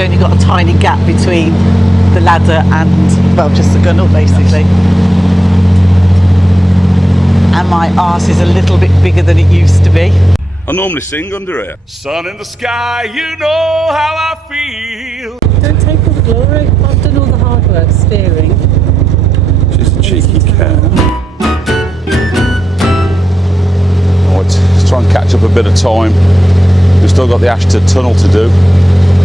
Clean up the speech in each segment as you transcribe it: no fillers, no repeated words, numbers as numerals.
I'd only got a tiny gap between the ladder and, well, just the gunnel basically. And my arse is a little bit bigger than it used to be. I normally sing under it. Sun in the sky, you know how I feel. Don't take all the glory. I've done all the hard work steering. She's a cheeky cat. Let's try and catch up a bit of time. We've still got the Ashted Tunnel to do,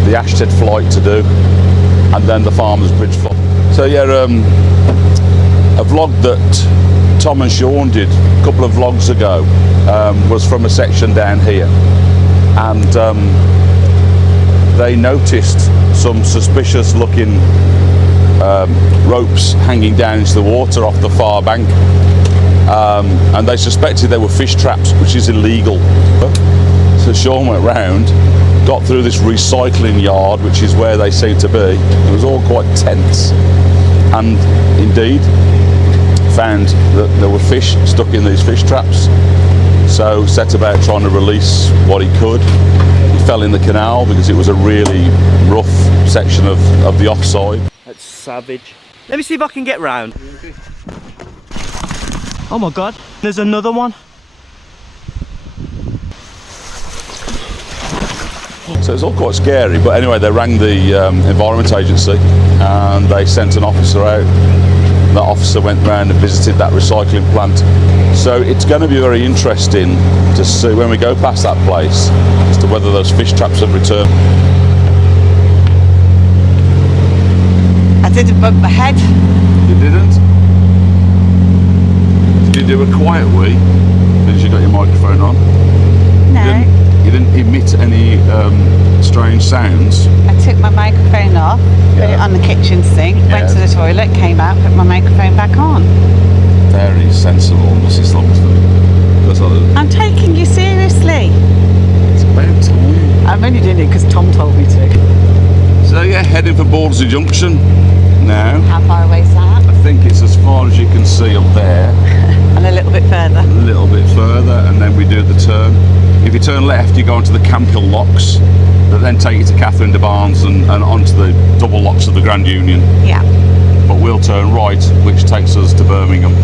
the Ashted flight to do, and then the Farmers Bridge flight. So yeah, a vlog that Tom and Sean did a couple of vlogs ago was from a section down here, and they noticed some suspicious looking ropes hanging down into the water off the far bank, and they suspected they were fish traps, which is illegal. So Sean went round, got through this recycling yard, which is where they seem to be. It was all quite tense, and indeed found that there were fish stuck in these fish traps. So set about trying to release what he could. He fell in the canal because it was a really rough section of the offside. That's savage. Let me see if I can get round. Oh my god, there's another one. So it's all quite scary, but anyway, they rang the Environment Agency and they sent an officer out. That officer went round and visited that recycling plant. So it's going to be very interesting to see when we go past that place as to whether those fish traps have returned. I didn't bump my head. You didn't? Did you do a quiet wee because you got your microphone on? No. You didn't emit any strange sounds? I took my microphone off, put it on the kitchen sink, went to the toilet, came out, put my microphone back on. Very sensible, Mrs. Lumsden. I'm taking you seriously. It's about time. I'm only doing it because Tom told me to. So yeah, heading for Bordesley Junction now. How far away is that? I think it's as far as you can see up there. And a little bit further. A little bit further, and then we do the turn. If you turn left, you go onto the Camphill locks that then take you to Catherine de Barnes and onto the double locks of the Grand Union. Yeah. But we'll turn right, which takes us to Birmingham.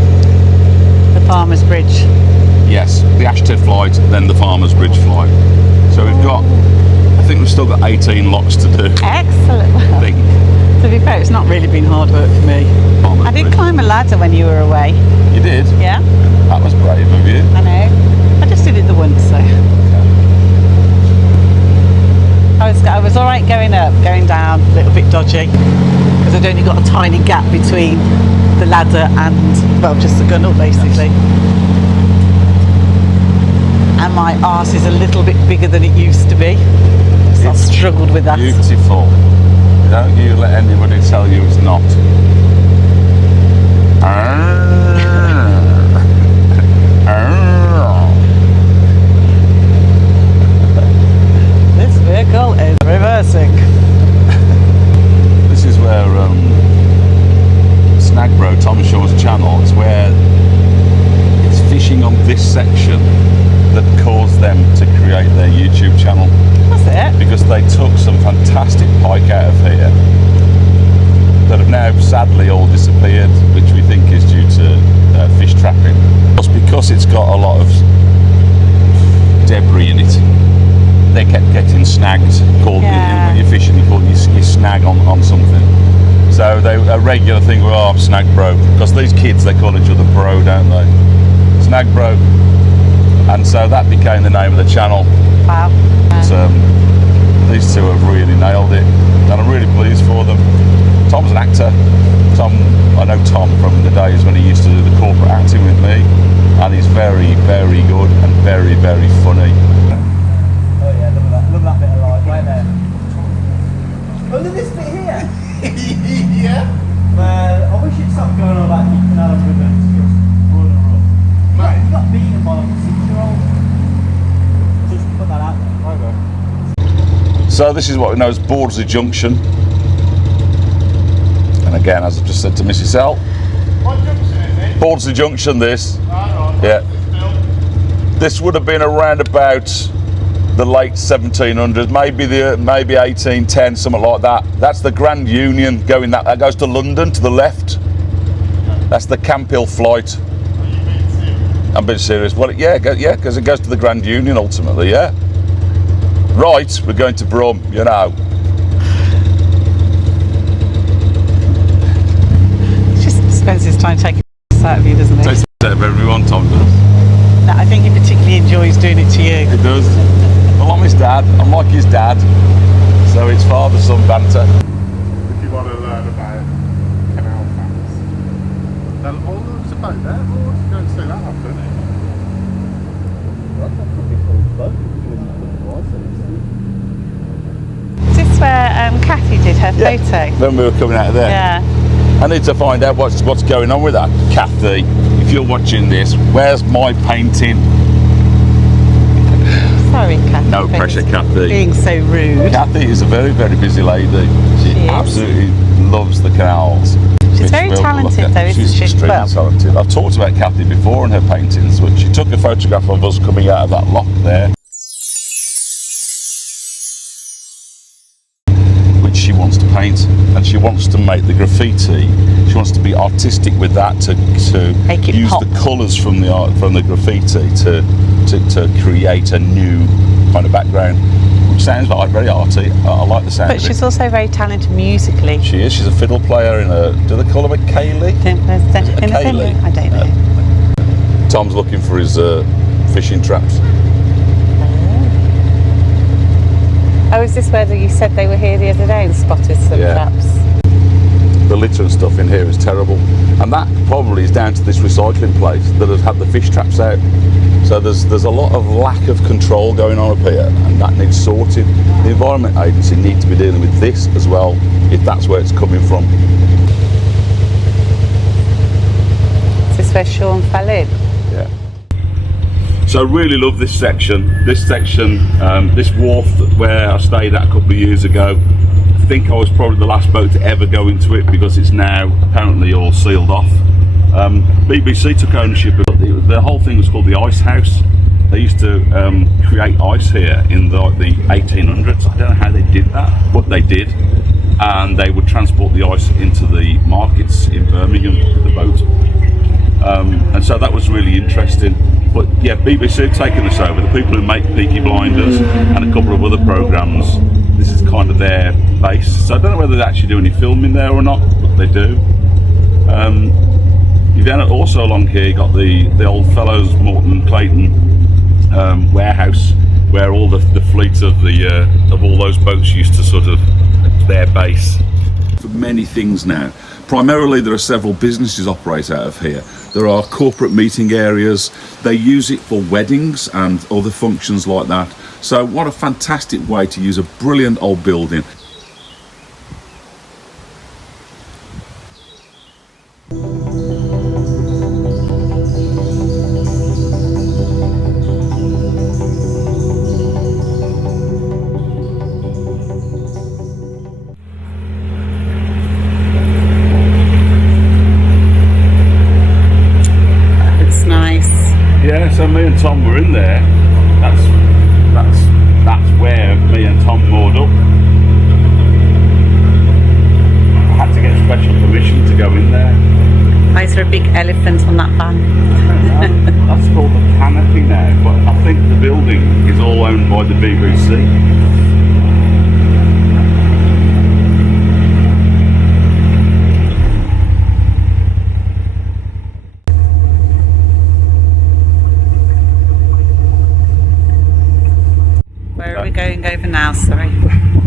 The Farmers Bridge. Yes, the Ashted flight, then the Farmers Bridge flight. So we've got, I think we've still got 18 locks to do. Excellent. I think. To be fair, it's not really been hard work for me. Farmers I did Bridge. climb a ladder when you were away. You did? Yeah. That was brave of you. I know. I just did it the once, so. I was all right going up, going down, a little bit dodgy, because I'd only got a tiny gap between the ladder and, well, just the gunnel basically. And my arse is a little bit bigger than it used to be, so I've struggled with that. Beautiful. Don't you let anybody tell you it's not. This vehicle is reversing. This is where SnaggedBro, Tom and Sean's channel, it's where it's fishing on this section that caused them to create their YouTube channel. Was it? Because they took some fantastic pike out of here that have now sadly all disappeared, which we think is due to fish trapping. It's because it's got a lot of debris in it. They kept getting snagged. Called when you're fishing, you snag on something. So a regular thing. Oh, I'm SnaggedBro, because these kids, they call each other bro, don't they? SnaggedBro, and so that became the name of the channel. Wow. But, these two have really nailed it, and I'm really pleased for them. Tom's an actor. I know Tom from the days when he used to do the corporate acting with me, and he's very, very good and very, very funny. Oh yeah, look at that bit of light right there. Oh, look at this bit here. Yeah. Man, I wish you'd stop going on about keeping out of river. Just run and run. Mate. You got beaten by like a 6-year-old. Just put that out there. Right, bro. So this is what we know as Bordesley Junction. And again, as I've just said to Mrs. L, What junction is it? Bordesley Junction this. Alright. Yeah. This would have been around about the late 1700s, maybe 1810, something like that. That's the Grand Union going that goes to London to the left. That's the Campill flight. I'm being serious. Well, yeah, because it goes to the Grand Union ultimately. Yeah. Right, we're going to Brum. You know. He just spends his time taking out of you, doesn't he? Takes it out of everyone, Tom does. No, I think he particularly enjoys doing it to you. He does. Well, I'm his dad. I'm like his dad. So it's father-son banter. If you want to learn about canal facts. Oh, there's a boat there. Oh, you don't see that often. Is this where Kathy did her photo? When we were coming out of there. Yeah. I need to find out what's going on with that. Kathy, if you're watching this, where's my painting? Sorry, Kathy. No pressure, Kathy. Being so rude. Kathy is a very, very busy lady. She absolutely loves the canals. She's very talented though, isn't she? She's extremely talented. I've talked about Kathy before and her paintings, but she took a photograph of us coming out of that lock there, which she wants to paint, and she wants to make the graffiti. She wants to be artistic with that to use pop. the colours from the graffiti to create a new kind of background. Which sounds like very arty. I like the sound But of she's it. also very talented musically. She is. She's a fiddle player in a. Do they call her a Kaylee? I don't know. Tom's looking for his fishing traps. Oh, is this where you said they were here the other day and spotted some traps? The litter and stuff in here is terrible, and that probably is down to this recycling place that has had the fish traps out. So there's a lot of lack of control going on up here, and that needs sorted. The Environment Agency need to be dealing with this as well, if that's where it's coming from. Is this where Sean fell in? Yeah. So really love this section. This wharf where I stayed at a couple of years ago. I think I was probably the last boat to ever go into it because it's now apparently all sealed off. BBC took ownership of it. The whole thing was called the Ice House. They used to create ice here in the 1800s. I don't know how they did that, but they did. And they would transport the ice into the markets in Birmingham with the boat. And so that was really interesting. But yeah, BBC have taken this over. The people who make Peaky Blinders and a couple of other programmes, this is kind of their base. So I don't know whether they actually do any filming there or not, but they do. You then also along here you got the old Fellows Morton Clayton warehouse, where all the fleet of all those boats used to sort of their base. For many things now. Primarily there are several businesses operate out of here. There are corporate meeting areas. They use it for weddings and other functions like that. So what a fantastic way to use a brilliant old building. Yeah, so me and Tom were in there. That's where me and Tom moored up. I had to get special permission to go in there. Why is there a big elephant on that van? That's called the canopy now, but I think the building is all owned by the BBC. Going over now, sorry.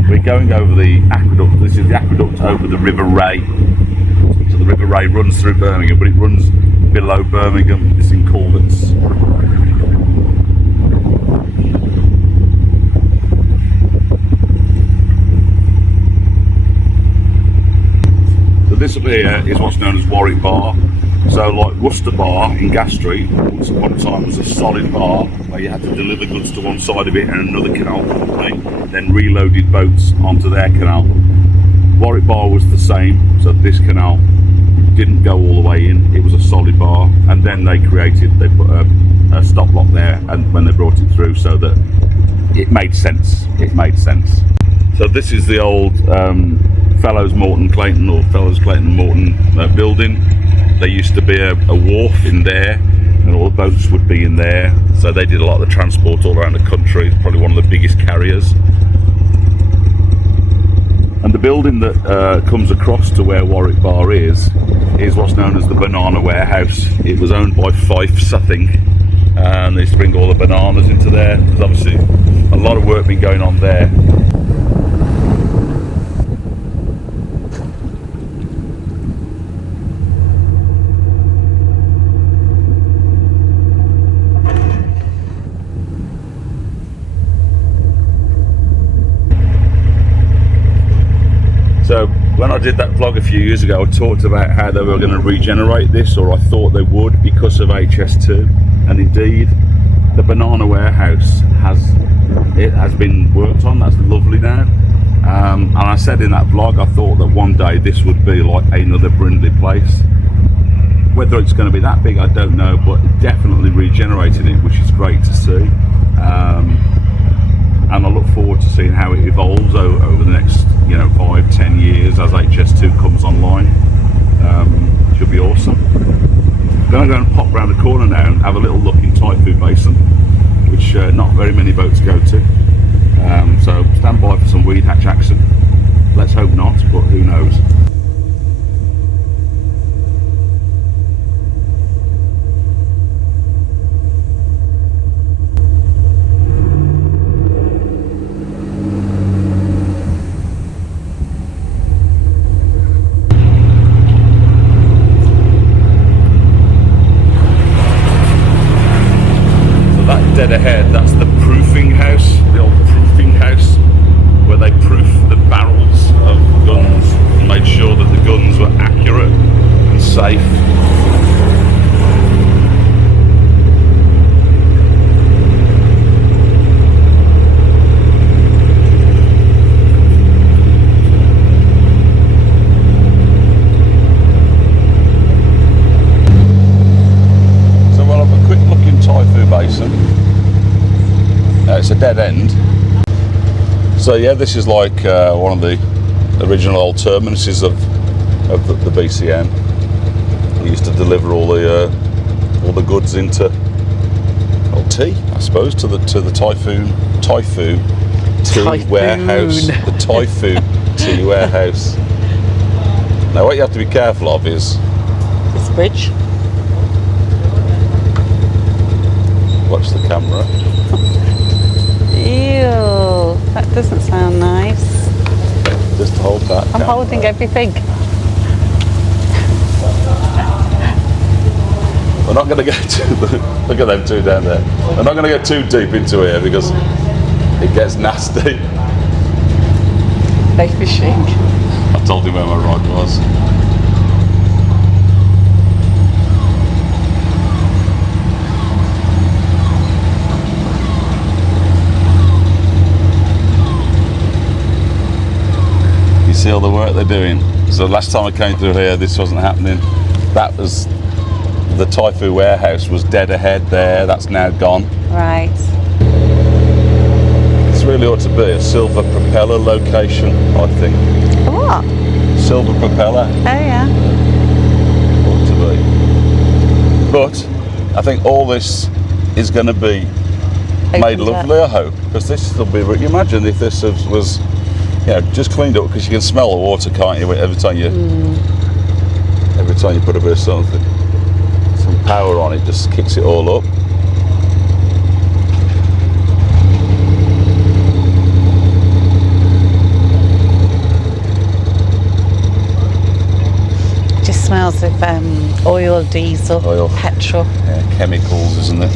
We're going over the aqueduct. This is the aqueduct over the River Ray. So the River Ray runs through Birmingham, but it runs below Birmingham. It's in culverts. So this up here is what's known as Warwick Bar. So like Worcester Bar in Gas Street, once upon a time was a solid bar where you had to deliver goods to one side of it and another canal company then reloaded boats onto their canal. Warwick Bar was the same, so this canal didn't go all the way in, it was a solid bar, and then they put a stop lock there and when they brought it through so that it made sense. It made sense. So this is the old Fellows Morton Clayton, or Fellows Clayton Morton building. There used to be a wharf in there, and all the boats would be in there. So they did a lot of the transport all around the country. It's probably one of the biggest carriers. And the building that comes across to where Warwick Bar is what's known as the Banana Warehouse. It was owned by Fifes, I think, and they used to bring all the bananas into there. There's obviously a lot of work been going on there. So when I did that vlog a few years ago, I talked about how they were going to regenerate this, or I thought they would, because of HS2. And indeed, the Banana Warehouse has been worked on. That's lovely now. And I said in that vlog, I thought that one day this would be like another Brindley place. Whether it's going to be that big, I don't know, but definitely regenerating it, which is great to see. And I look forward to seeing how it evolves over the next 5-10 years as HS2 comes online. Should be awesome. I'm going to go and pop round the corner now and have a little look in Typhoo Basin, which not very many boats go to. So stand by for some weed hatch action. Let's hope not, but who knows. Dead ahead, that's the proofing house, the old proofing house, where they proof the barrels of guns and made sure that the guns were accurate and safe. So we'll have a quick look in Typhoo Basin. It's a dead end. So yeah, this is like one of the original old terminuses of the BCN. We used to deliver all the goods into tea, I suppose, to the Typhoo tea warehouse. The Typhoo tea warehouse. Now what you have to be careful of is This bridge. watch the camera. Ew, that doesn't sound nice. Just hold that. I'm holding everything. We're not going to get too. Look at them two down there. We're not going to get too deep into here because it gets nasty. They fishing. I told him where my rod was. See all the work they're doing. So last time I came through here, this wasn't happening. That was the Typhoo warehouse was dead ahead there. That's now gone. Right. This really ought to be a silver propeller location, I think. What? Silver propeller. Oh yeah. Ought to be. But I think all this is going to be made lovely, I hope, because this will be. You imagine if this was just cleaned up, because you can smell the water, can't you? Every time you put a bit of some power on it, just kicks it all up. Just smells of oil, diesel, petrol. Yeah, chemicals, isn't it?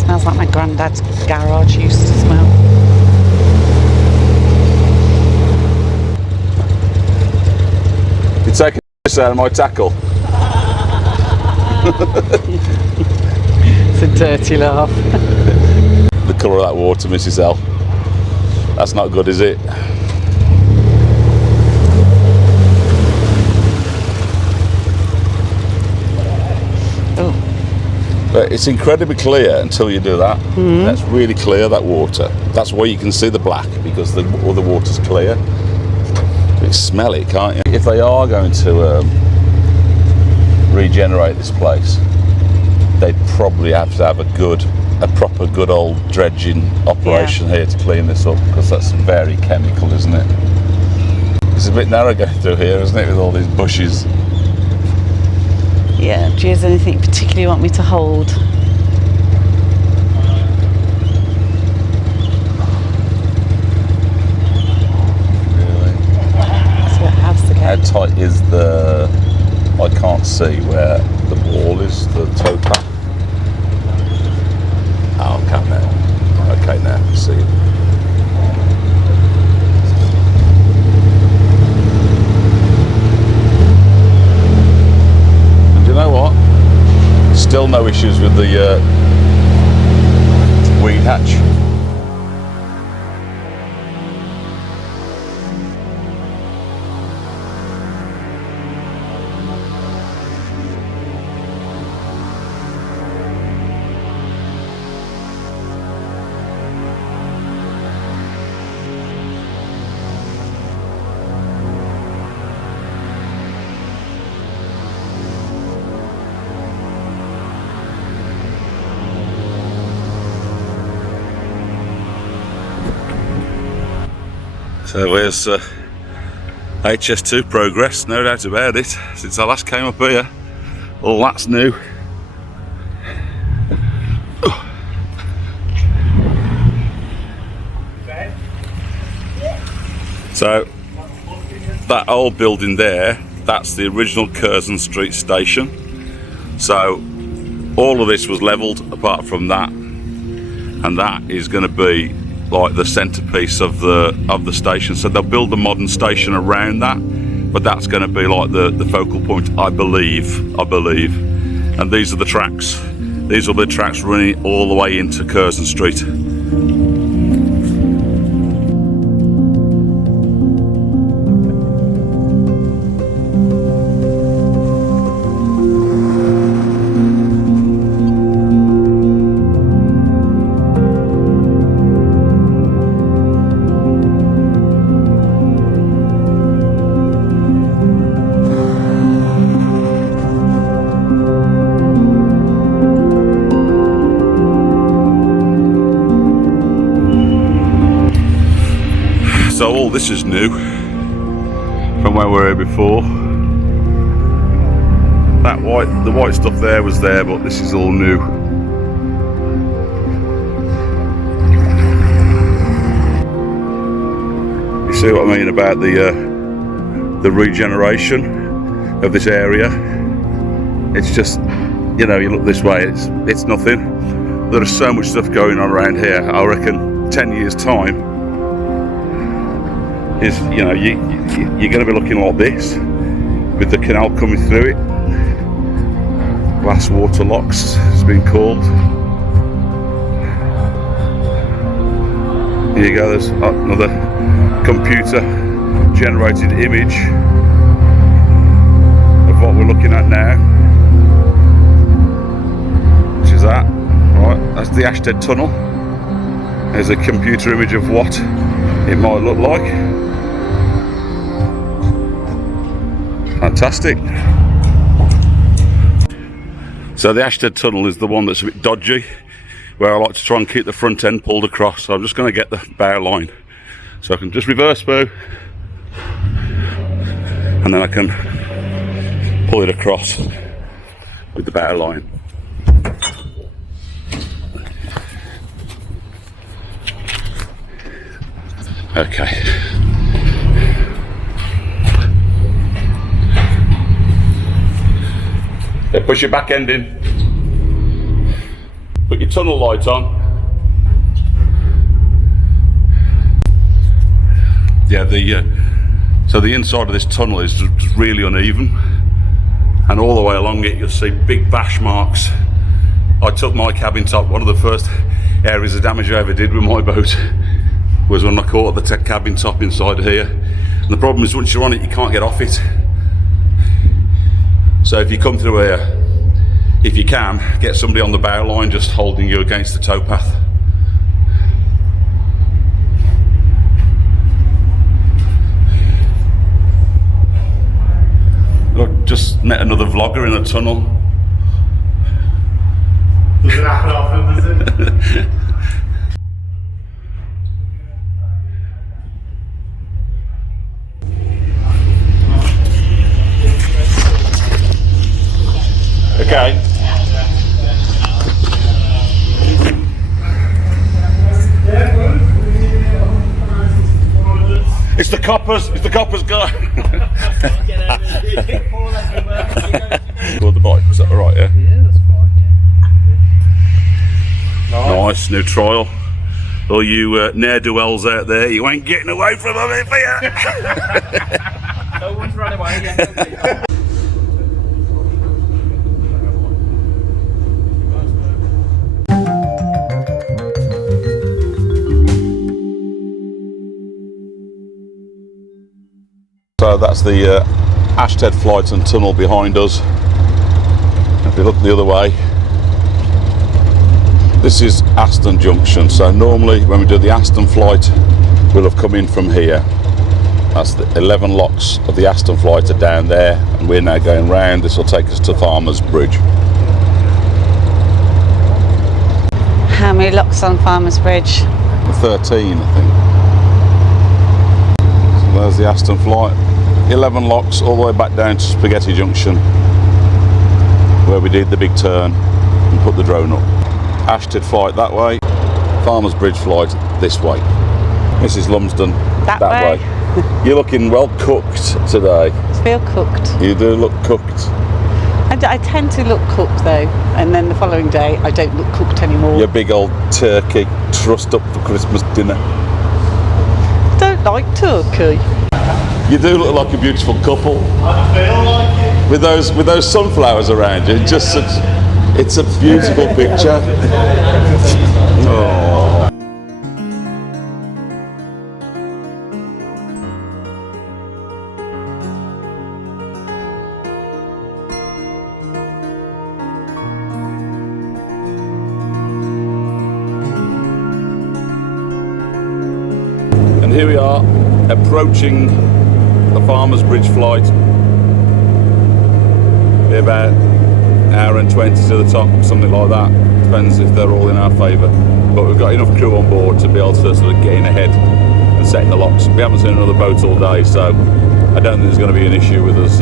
Smells like my granddad's garage used to smell. You're taking this out of my tackle. It's a dirty laugh. The colour of that water, Mrs. L. That's not good, is it? But it's incredibly clear until you do that. That's really clear, that water. That's why you can see the black, because all the water's clear. You can smell it, can't you? If they are going to regenerate this place, they'd probably have to have a proper good old dredging operation here to clean this up, because that's very chemical, isn't it? It's a bit narrow going through here, isn't it, with all these bushes? Yeah, do you have anything particularly you want me to hold? Really? So it has to go. How tight is the... I can't see where the wall is, the towpath. Oh, okay now. Okay, now I can see it. And you know what? Still no issues with the weed hatch. So where's HS2 progress, no doubt about it, since I last came up here. All that's new. So that old building there, that's the original Curzon Street station. So all of this was levelled apart from that, and that is going to be like the centerpiece of the station. So they'll build a modern station around that, but that's going to be like the focal point, I believe. And these are the tracks. These will be the tracks running all the way into Curzon Street. So all this is new from where we were here before. The white stuff there was there, but this is all new. You see what I mean about the regeneration of this area? It's just, you know, you look this way, it's nothing. There is so much stuff going on around here. I reckon 10 years time is, you know, you're going to be looking like this with the canal coming through it. Glass water locks it's been called. Here you go, there's another computer generated image of what we're looking at now, which is that. Right, that's the Ashted Tunnel. There's a computer image of what it might look like. Fantastic. So the Ashted Tunnel is the one that's a bit dodgy, where I like to try and keep the front end pulled across. So I'm just going to get the bow line, so I can just reverse bow, and then I can pull it across with the bow line. Okay. Yeah, push your back end in. Put your tunnel light on. Yeah, so the inside of this tunnel is really uneven, and all the way along it you'll see big bash marks. I took my cabin top. One of the first areas of damage I ever did with my boat was when I caught the cabin top inside here. And the problem is, once you're on it, you can't get off it. So if you come through here, If you can, get somebody on the bow line just holding you against the towpath. Look, just met another vlogger in a tunnel. Doesn't happen often, does it? Okay. It's the coppers guy. Or the bike, is that alright, yeah? Yeah, that's fine. Nice, new trial. All you ne'er-do-wells out there, you ain't getting away from them if you. No one's run away yet. So that's the Ashted Flight and Tunnel behind us. If you look the other way, this is Ashted Junction. So normally when we do the Ashted Flight, we'll have come in from here. That's the 11 locks of the Ashted Flight are down there, and we're now going round. This will take us to Farmers Bridge. How many locks on Farmers Bridge? 13, I think. So there's the Ashted Flight. 11 locks all the way back down to Spaghetti Junction, where we did the big turn and put the drone up. Ashted Flight that way, Farmers Bridge Flight this way. This is Lumsden That way. You're looking well cooked today. I feel cooked. You do look cooked. I tend to look cooked though, and then the following day I don't look cooked anymore. Your big old turkey trussed up for Christmas dinner. Don't like turkey. You do look like a beautiful couple I feel like it. with those sunflowers around you. Just it's a beautiful picture. Oh. And here we are, approaching the Farmers Bridge Flight. Be about an hour and 20 to the top, something like that. Depends if they're all in our favour. But we've got enough crew on board to be able to sort of get in ahead and setting the locks. We haven't seen another boat all day, so I don't think there's going to be an issue with us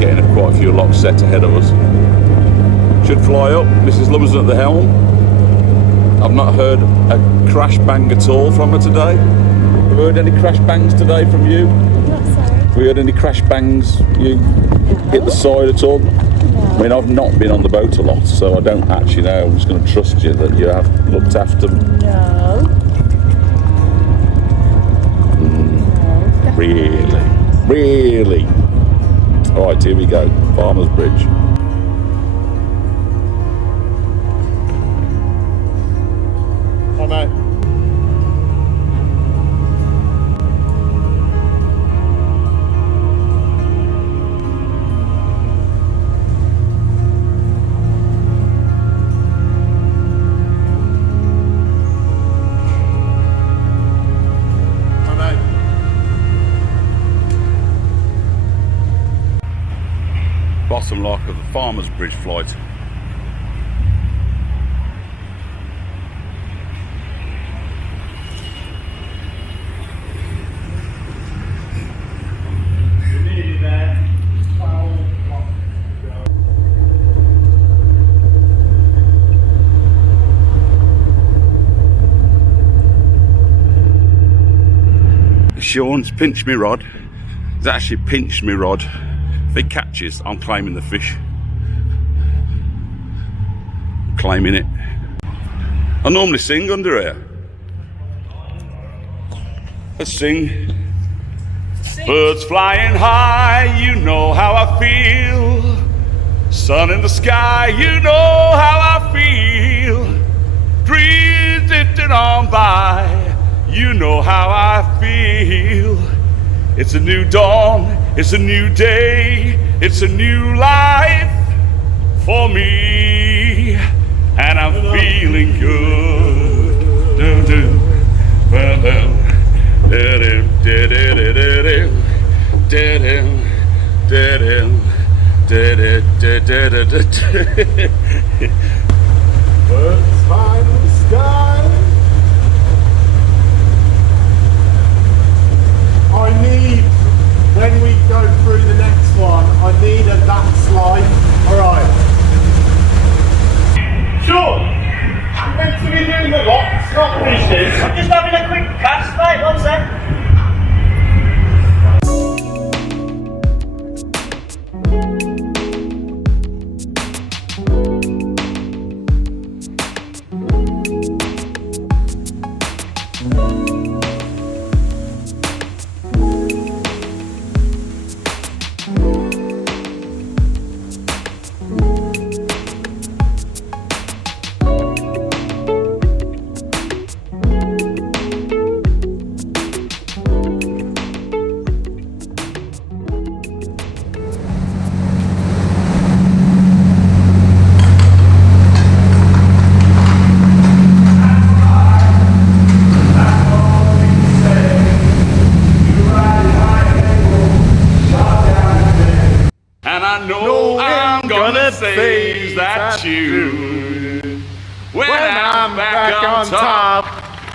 getting quite a few locks set ahead of us. Should fly up. Mrs. Lumsden at the helm. I've not heard a crash bang at all from her today. Have you heard any crash bangs today from you? Have you heard any crash bangs? You hit the side at all? I mean, I've not been on the boat a lot, so I don't actually know. I'm just going to trust you that you have looked after them. No. Really? Really? Alright, here we go. Farmers Bridge. Hi, mate. Bottom lock of the Farmers Bridge Flight. Sean's pinched me rod. He's actually pinched me rod. If he catches, I'm claiming the fish. I'm claiming it. I normally sing under here. Let's sing. Birds flying high, you know how I feel. Sun in the sky, you know how I feel. Breeze drifting on by, you know how I feel. It's a new dawn, it's a new day, it's a new life for me. I'm feeling good. Do-do. Well, da-dum, da-da-da-da-dum, da-dum, da-dum, da-da-da-da-da-da. Birds high in the sky. I need, when we go through the next one, I need a that slide. Alright. Sure. You're meant to be doing the locks, not fishes. I'm just having a quick cast, mate. One sec. Phase that tune when I'm back on top,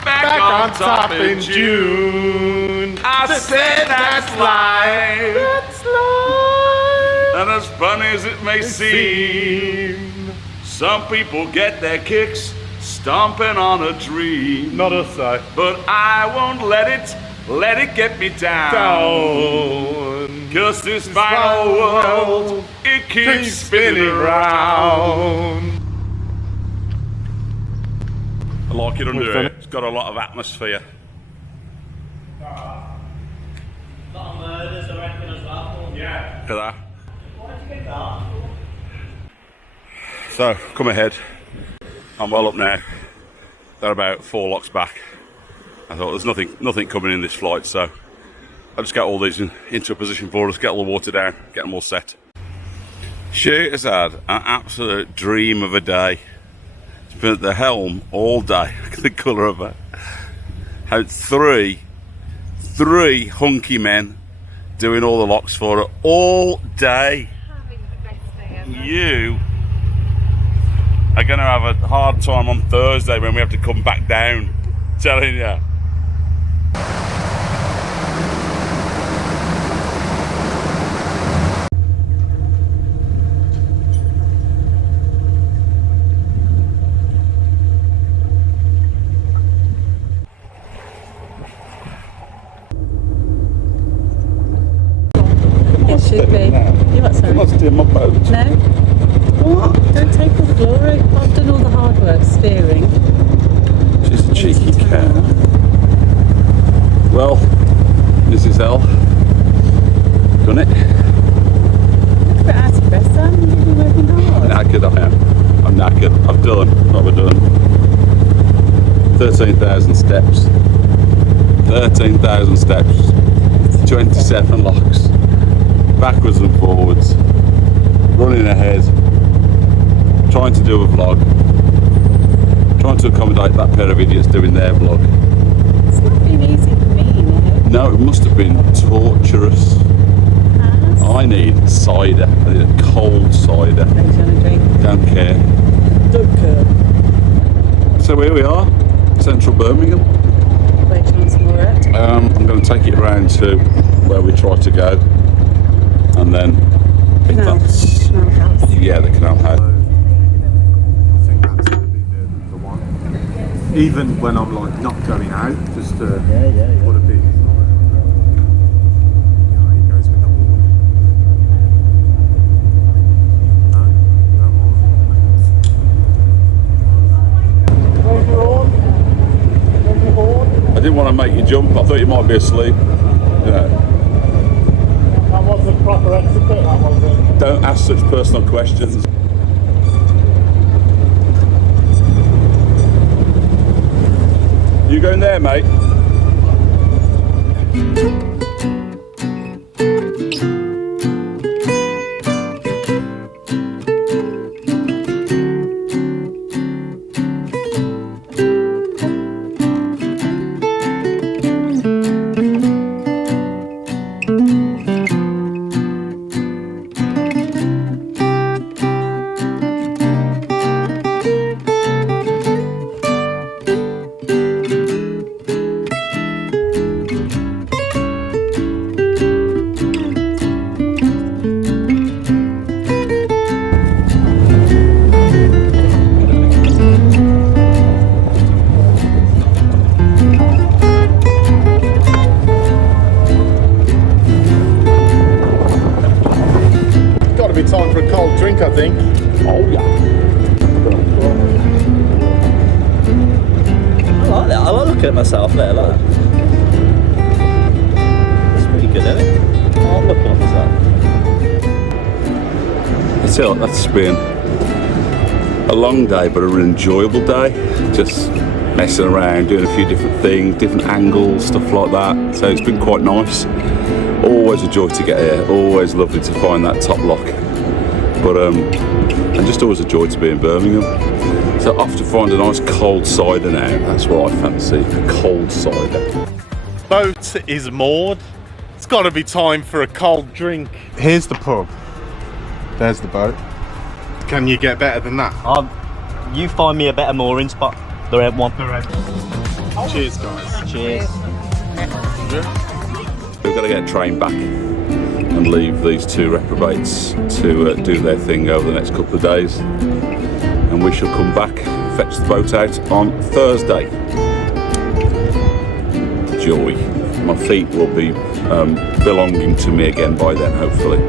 back on top in June. I said that's life, and as funny as it may seem, some people get their kicks stomping on a dream. Not us though. But I won't let it get me down. Cause this final world, it keeps spinning round. I like it under it. It's got a lot of atmosphere. A lot of murders, I reckon, as well. Yeah. Look at that. Why'd you get that? So, come ahead. I'm well up now. They're about 4 locks back. I thought there's nothing coming in this flight, so I'll just get all these into a position for us, get all the water down, get them all set. She has had an absolute dream of a day. She's been at the helm all day. Look at the colour of her. Had three hunky men doing all the locks for her all day. Having the best day ever. You are going to have a hard time on Thursday when we have to come back down. Telling you. It should be. You what, sorry? I'm not steering my boat. No? What? Don't take all the glory. I've done all the hard work steering. She's a cheeky cat. Well, Mrs. L, done it. Look a bit out of breath, Sam. You've been working hard. Knackered I am. I'm knackered. I've done. What have I done? 13,000 steps. 13,000 steps. 27 locks. Backwards and forwards. Running ahead. Trying to do a vlog. Trying to accommodate that pair of idiots doing their vlog. It's not been easy for me, you know. No, it must have been torturous. Has? I need cider. I need a cold cider. Don't you want to drink? Don't care. Don't care. So here we are, central Birmingham. Where do you want some more at? I'm going to take it around to where we try to go, and then I think Canal. that's Canal house. yeah, the canal house. I think that's going to be the one. Even when I'm like not going out, just to put a big. Yeah, he goes with the wall. I didn't want to make you jump. I thought you might be asleep. You know, That was a proper exit, that was it. don't ask such personal questions. You going there, mate? think? Oh yeah. I like that. I like looking at myself there. Like that. That's pretty good, isn't it? I like looking at myself. That's it. That's been a long day, but an enjoyable day. Just messing around, doing a few different things, different angles, stuff like that. So it's been quite nice. Always a joy to get here. Always lovely to find that top lock. But and just always a joy to be in Birmingham. So off to find a nice cold cider now. That's what I fancy. A cold cider. Boat is moored. It's got to be time for a cold drink. Here's the pub. There's the boat. Can you get better than that? You find me a better mooring spot. There ain't one. Cheers, guys. Cheers. We've got to get a train back and leave these two reprobates to do their thing over the next couple of days. And we shall come back, fetch the boat out on Thursday. Joy. My feet will be belonging to me again by then, hopefully.